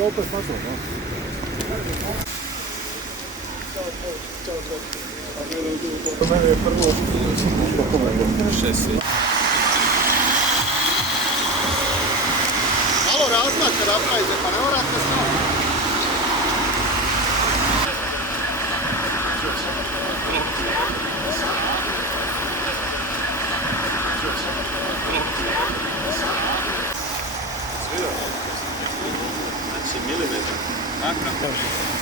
onda opet na to, no. Mene je prvo... 6. Malo razmaka napravite, pa ne morate samo. Znači milimetar.